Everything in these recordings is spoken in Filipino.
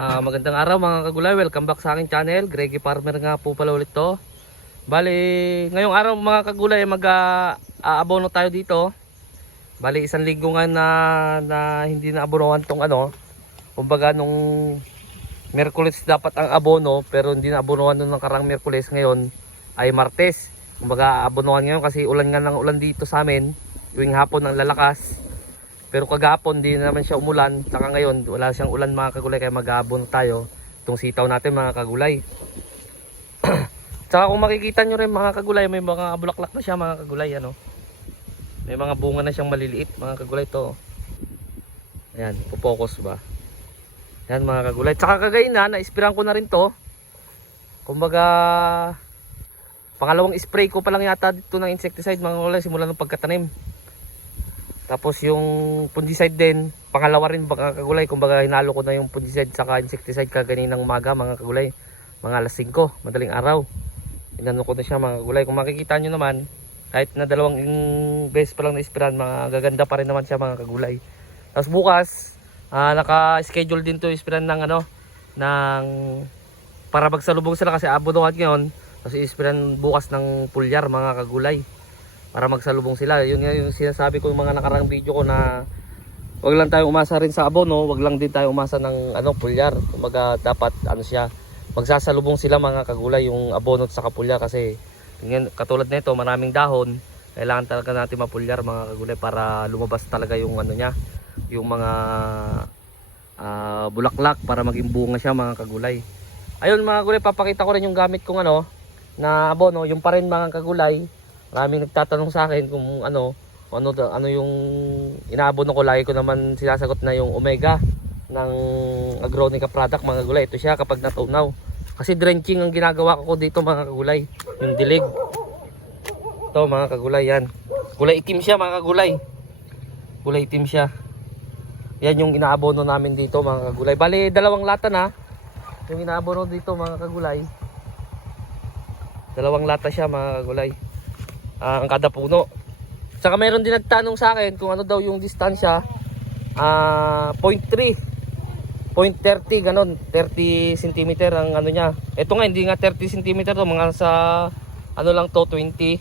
Ah, magandang araw mga kagulay, welcome back sa aking channel. Greggy Farmer nga po pala ulit to. Bali, ngayong araw mga kagulay mag-aabono tayo dito. Bali, isang linggo nga na, na hindi na abonohan tong ano. Kumbaga nung Merkulis dapat ang abono pero hindi na abonohan nung nakarang Merkulis ngayon ay Martes. Kumbaga abonohan ngayon kasi ulan nga ng ulan dito sa amin. Tuwing hapon ang lalakas. Pero kagapon di naman siya umulan. Saka ngayon wala siyang ulan mga kagulay kaya mag-aabon tayo. Itong sitaw natin mga kagulay. Tsaka kung makikita nyo rin mga kagulay may mga bulaklak na siya mga kagulay ano. May mga bunga na siyang maliliit mga kagulay to. Ayan, pupokus ba. Yan mga kagulay. Tsaka kagayin na, na-sprayan ko na rin to. Kumbaga, pangalawang spray ko pa lang yata dito ng insecticide mga kagulay simula nung pagkatanim. Tapos yung fungicide din, pangalawa rin mga kagulay. Kumbaga hinalo ko na yung fungicide saka insecticide kaganinang umaga mga kagulay. Mga alas 5, madaling araw. Inano ko na siya mga kagulay. Kung makikita nyo naman, kahit na dalawang beses pa lang na-sprayan, mga gaganda pa rin naman siya mga kagulay. Tapos bukas, Ah, naka-schedule din to isprayan ng ano ng para magsalubong sila kasi abonohan ngayon kasi isprayan bukas ng pulyar mga kagulay para magsalubong sila yun yung sinasabi ko yung mga nakarang video ko na wag lang tayo umasa rin sa abono wag lang din tayo umasa ng ano pulyar kumbaga dapat ano siya magsasalubong sila mga kagulay yung abono at saka pulyar kasi yun, katulad nito maraming dahon kailangan talaga natin mapulyar mga kagulay para lumabas talaga yung ano niya yung mga ah, bulaklak para maging bunga siya mga kagulay. Ayun mga kagulay, papakita ko rin yung gamit kong ano na abono, yung pa rin mga kagulay. Maraming nagtatanong sa akin kung ano, ano ano yung inaabono ko lagi ko naman sinasagot na yung omega ng agronica product mga kagulay. Ito siya kapag natunaw. Kasi drenching ang ginagawa ko dito mga kagulay, yung dilig. Ito mga kagulay yan. Kulay itim siya mga kagulay. Kulay itim siya. Yan yung inaabono namin dito mga kagulay. Bali, dalawang lata na. Yung inaabono dito mga kagulay. Dalawang lata siya mga kagulay. Ah, ang kada puno. Saka mayroon din nagtanong sa akin kung ano daw yung distansya. Ah, 0.3. 0.30 ganon. 30 cm ang ano niya. Ito nga hindi nga 30 cm to, mga sa ano lang to 20.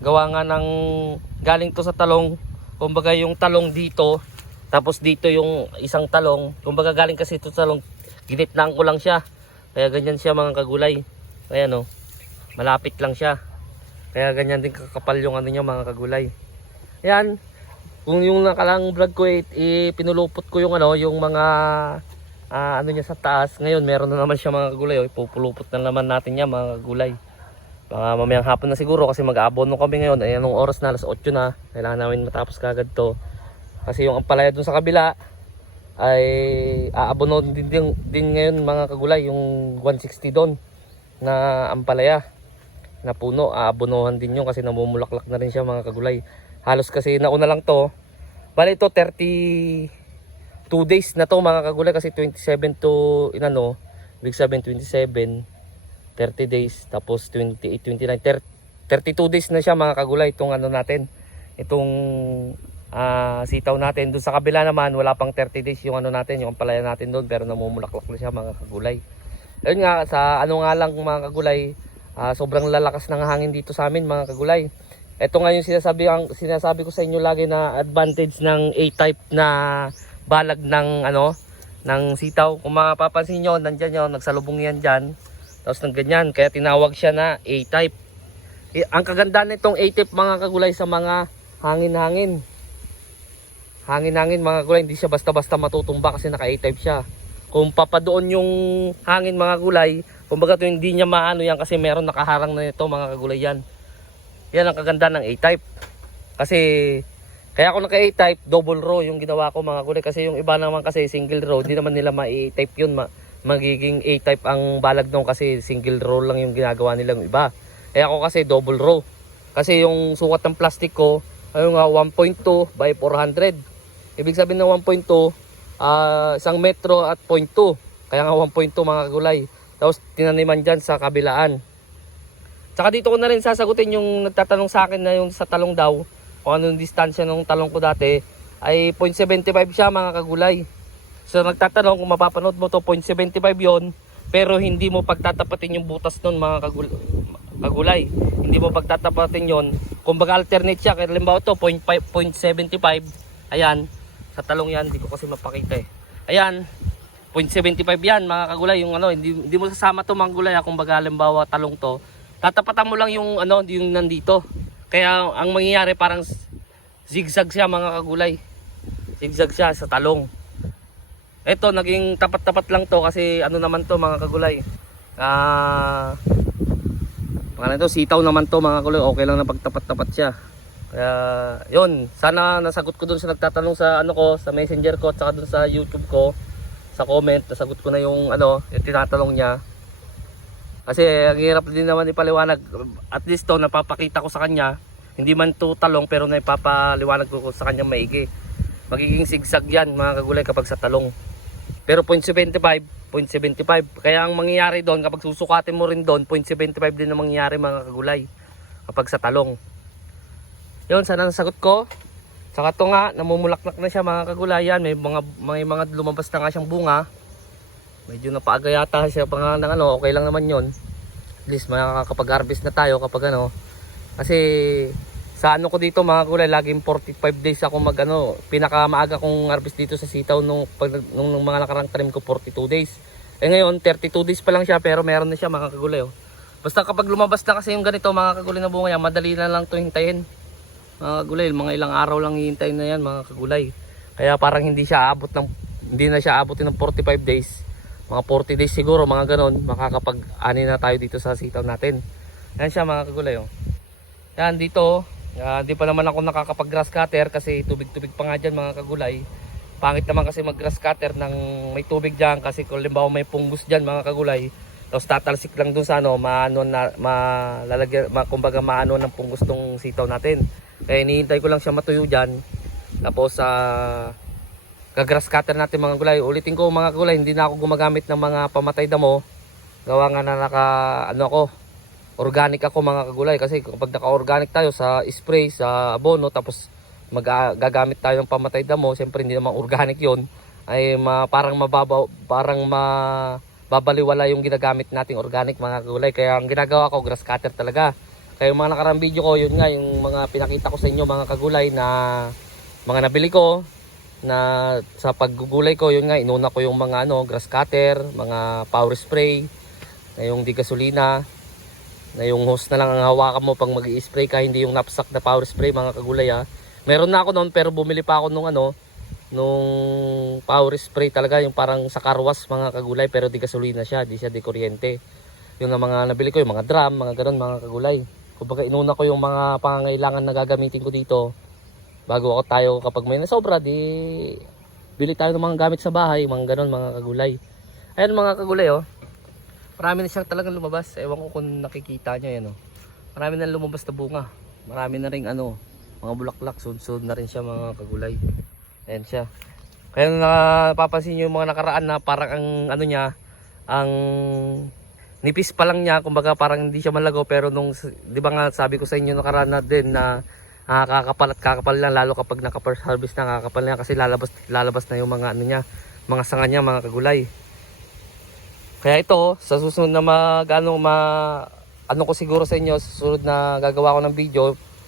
Gawa nga ng galing to sa talong. Kumbaga yung talong dito tapos dito yung isang talong, kumbaga galing kasi ito talong, ginitnaan ko lang siya. Kaya ganyan siya mga kagulay. Ayan o, malapit lang siya. Kaya ganyan din kakapal yung ano niya mga kagulay. Ayan, kung yung nakalang vlog ko eh, eh, pinulupot ko yung ano, yung mga ah, ano niya sa taas. Ngayon meron na naman siya mga kagulay. Oh. Ipupulupot na naman natin yan mga kagulay. Mga mamayang hapon na siguro kasi mag-aabono kami ngayon. Ayan, anong oras na? Alas 8 na. Kailangan namin matapos kagad to. Kasi yung ampalaya dun sa kabila ay aabono din, din, din ngayon mga kagulay yung 160 doon na ampalaya na puno aabonohan din yun kasi namumulaklak na rin siya mga kagulay halos kasi nauna lang to bali ito 30 2 days na to mga kagulay kasi 27 to inano big 7 27 30 days tapos 28 29 30, 32 days na siya mga kagulay itong ano natin itong ah, sitaw natin. Doon sa kabila naman, wala pang 30 days yung ano natin, yung palaya natin doon, pero namumulaklak na siya mga kagulay. Ayun nga, sa ano nga lang mga kagulay, ah, sobrang lalakas ng hangin dito sa amin mga kagulay. Ito nga yung sinasabi, ang, sinasabi ko sa inyo lagi na advantage ng A-type na balag ng ano, ng sitaw. Kung mapapansin nyo, nandyan yun, nagsalubong yan dyan. Tapos ng ganyan, kaya tinawag siya na A-type. Eh, ang kagandaan nitong A-type mga kagulay sa mga hangin-hangin hangin-hangin mga gulay, hindi siya basta-basta matutumba kasi naka A-type siya. Kung papadoon yung hangin mga gulay, kumbaga to hindi niya maano yan kasi meron nakaharang na ito mga kagulay yan. Yan ang kaganda ng A-type. Kasi kaya ako naka A-type, double row yung ginawa ko mga gulay kasi yung iba naman kasi single row, hindi naman nila ma-A-type yun. Ma magiging A-type ang balag nung kasi single row lang yung ginagawa nilang iba. Eh ako kasi double row. Kasi yung sukat ng plastic ko, ayun nga 1.2 by 400. Ibig sabihin ng 1.2, ah isang metro at 0.2. Kaya nga 1.2 mga kagulay. Tapos tinaniman dyan sa kabilaan. Tsaka dito ko na rin sasagutin yung nagtatanong sa akin na yung sa talong daw. Kung anong distansya ng talong ko dati. Ay 0.75 siya mga kagulay. So nagtatanong kung mapapanood mo to 0.75 yon pero hindi mo pagtatapatin yung butas nun mga kagul- kagulay. Hindi mo pagtatapatin yon. Kumbaga alternate siya. Kaya limbawa to 0.5 0.75. Ayan. Sa talong yan, hindi ko kasi mapakita eh. Ayan. 0.75 yan mga kagulay. Yung ano, hindi, hindi mo sasama to mga gulay. ha. Kumbaga limbawa talong to. Tatapatan mo lang yung ano, yung nandito. Kaya ang mangyayari parang zigzag siya mga kagulay. Zigzag siya sa talong. Ito, naging tapat-tapat lang to kasi ano naman to mga kagulay. Ah... Pangalan to, sitaw naman to mga kagulay. Okay lang na pagtapat-tapat siya. Kaya, yun. Sana nasagot ko dun sa nagtatanong sa ano ko, sa messenger ko, at saka dun sa YouTube ko. Sa comment, nasagot ko na yung ano, yung tinatanong niya. Kasi ang hirap din naman ipaliwanag. At least to, napapakita ko sa kanya. Hindi man to talong, pero naipapaliwanag ko sa kanya maigi. Magiging sigsag yan mga kagulay kapag sa talong. Pero 0.75, 0.75. Kaya ang mangyayari doon kapag susukatin mo rin doon, 0.75 din ang mangyayari mga kagulay kapag sa talong. Yun, sana nasagot ko. Saka to nga, namumulaklak na siya mga kagulayan. May mga, may mga lumabas na nga siyang bunga. Medyo napaaga yata siya pa nga ng ano, okay lang naman yon At least makakapag-harvest na tayo kapag ano. Kasi sa ano ko dito mga kulay, laging 45 days ako mag ano, pinakamaaga kong harvest dito sa sitaw nung, pag, nung, nung mga nakarang tanim ko 42 days. Eh ngayon, 32 days pa lang siya pero meron na siya mga kagulay. Oh. Basta kapag lumabas na kasi yung ganito mga kagulay na bunga yan, madali na lang ito hintayin. Mga kagulay, mga ilang araw lang hihintayin na yan mga kagulay. Kaya parang hindi siya aabot ng hindi na siya abutin ng 45 days. Mga 40 days siguro, mga ganon, makakapag-ani na tayo dito sa sitaw natin. Yan siya mga kagulay. Oh. Yan dito, Ah, Hindi pa naman ako nakakapag grass cutter kasi tubig-tubig pa nga dyan mga kagulay. Pangit naman kasi mag grass cutter ng may tubig dyan kasi kung limbawa may pungus dyan mga kagulay. Tapos tatalsik lang dun sa ano, maano na, malalagyan, ma, kumbaga maano ng pungus tong sitaw natin. Kaya hinihintay ko lang siya matuyo dyan. Tapos sa gagrass cutter natin mga gulay. Ulitin ko mga gulay, hindi na ako gumagamit ng mga pamatay damo. Gawa nga na naka, ano ako, organic ako mga kagulay kasi kapag naka-organic tayo sa spray, sa abono tapos mag gagamit tayo ng pamatay damo, siyempre hindi naman organic 'yon ay ma, parang mababaw, parang ma babaliwala yung ginagamit nating organic mga kagulay. Kaya ang ginagawa ko grass cutter talaga. Kaya yung mga nakarang video ko, yun nga yung mga pinakita ko sa inyo mga kagulay na mga nabili ko na sa paggugulay ko, yun nga inuna ko yung mga ano, grass cutter, mga power spray, na yung di gasolina, na yung hose na lang ang hawakan mo pag mag spray ka, hindi yung knapsack na power spray mga kagulay ha. Meron na ako noon pero bumili pa ako nung ano, nung power spray talaga yung parang sa karwas mga kagulay pero di gasolina siya, di siya di kuryente. Yung nga mga nabili ko, yung mga drum, mga ganun mga kagulay. Kumbaga inuna ko yung mga pangangailangan na gagamitin ko dito bago ako tayo kapag may nasobra di bili tayo ng mga gamit sa bahay, mga ganun mga kagulay. Ayan mga kagulay oh. Marami na siyang talagang lumabas. Ewan ko kung nakikita nyo yan oh. Marami na lumabas na bunga. Marami na rin ano, mga bulaklak. Sunod-sunod na rin siya mga kagulay. Ayan siya. Kaya napapansin nyo yung mga nakaraan na parang ang ano niya, ang nipis pa lang niya, kumbaga parang hindi siya malago pero nung, di ba nga sabi ko sa inyo nakaraan na din na ah, kakapal at kakapal lang lalo kapag naka first harvest na kakapal na kasi lalabas, lalabas na yung mga ano niya, mga sanga niya, mga kagulay. Kaya ito, sa susunod na mag, ano, ma, ano ko siguro sa inyo, susunod na gagawa ko ng video,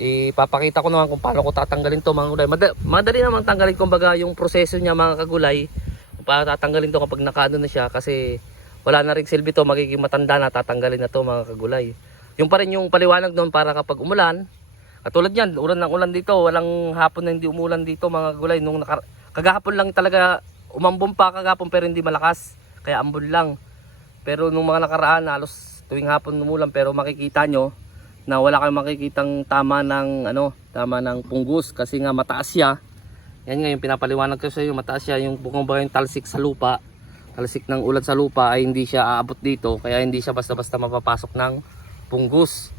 ipapakita ko naman kung paano ko tatanggalin to mga gulay. Madali, madali naman tanggalin kumbaga yung proseso niya mga kagulay. Kung paano tatanggalin to kapag nakaano na siya kasi wala na rin silbi to, magiging matanda na tatanggalin na to mga kagulay. Yung pa rin yung paliwanag doon para kapag umulan, katulad yan, ulan ng ulan dito, walang hapon na hindi umulan dito mga kagulay. Nung nakar- kagahapon lang talaga, umambon pa kagahapon pero hindi malakas, kaya ambon lang. Pero nung mga nakaraan, halos tuwing hapon umulan pero makikita nyo na wala kayong makikitang tama ng ano, tama ng punggus kasi nga mataas siya. Yan nga yung pinapaliwanag ko sa iyo, mataas siya yung bukong ba yung talsik sa lupa. Talsik ng ulan sa lupa ay hindi siya aabot dito kaya hindi siya basta-basta mapapasok ng punggus.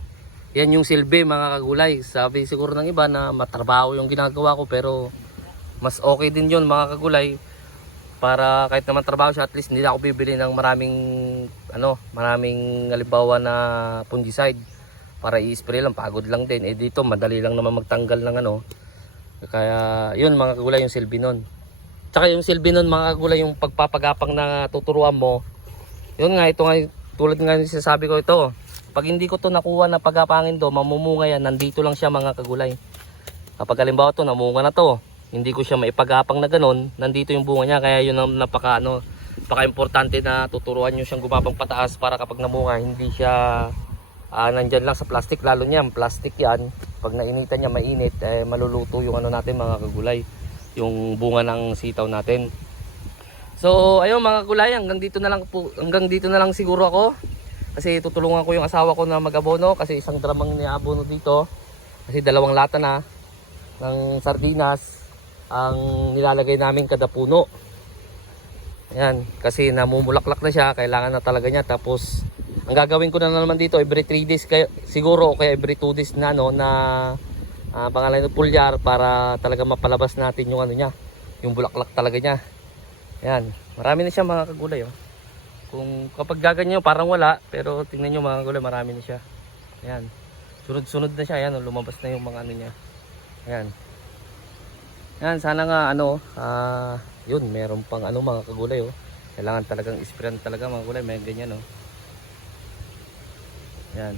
Yan yung silbi mga kagulay. Sabi siguro ng iba na matrabaho yung ginagawa ko pero mas okay din yun mga kagulay para kahit naman trabaho siya at least hindi ako bibili ng maraming ano maraming halimbawa na fungicide para i-spray lang pagod lang din eh dito madali lang naman magtanggal ng ano kaya yun mga kagulay yung silbi nun Tsaka yung silbi nun mga kagulay yung pagpapagapang na tuturuan mo. Yun nga, ito nga, tulad nga yung sinasabi ko ito. Pag hindi ko to nakuha na pagapangin do, mamumunga yan, nandito lang siya mga kagulay. Kapag halimbawa to, namunga na to, hindi ko siya maipagapang na ganun, nandito yung bunga niya. Kaya yun ang napaka, ano, napaka importante na tuturuan nyo siyang gumapang pataas para kapag namunga, hindi siya ah nandyan lang sa plastic. Lalo niyan, plastic yan. Pag nainitan niya, mainit, eh, maluluto yung ano natin mga kagulay. Yung bunga ng sitaw natin. So, ayun mga kulay, hanggang dito na lang po, hanggang dito na lang siguro ako. Kasi tutulungan ko yung asawa ko na mag-abono kasi isang dramang niabono dito. Kasi dalawang lata na ng sardinas ang nilalagay namin kada puno. Ayan, kasi namumulaklak na siya, kailangan na talaga niya. Tapos, ang gagawin ko na naman dito, every 3 days, kaya, siguro, o kaya every 2 days na, no, na ah, pangalan ng pulyar para talaga mapalabas natin yung ano niya, yung bulaklak talaga niya. Ayan, marami na siya mga kagulay. Oh. Kung kapag gaganyan parang wala, pero tingnan nyo mga kagulay, marami na siya. Ayan, sunod-sunod na siya. Ayan, oh, lumabas na yung mga ano niya. Ayan. Ayan, sana nga ano, ah, yun, meron pang ano mga kagulay. Oh. Kailangan talagang isprayan talaga mga kagulay, may ganyan. Oh. Ayan.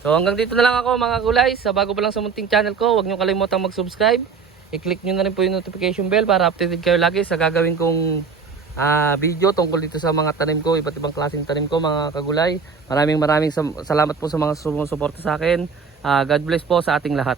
So hanggang dito na lang ako mga gulay. Sa bago pa lang sa munting channel ko, huwag nyo kalimutang mag-subscribe. I-click nyo na rin po yung notification bell para updated kayo lagi sa gagawin kong ah, video tungkol dito sa mga tanim ko, iba't ibang klaseng tanim ko mga kagulay. Maraming maraming salamat po sa mga sumusuporta sa akin. Ah, God bless po sa ating lahat.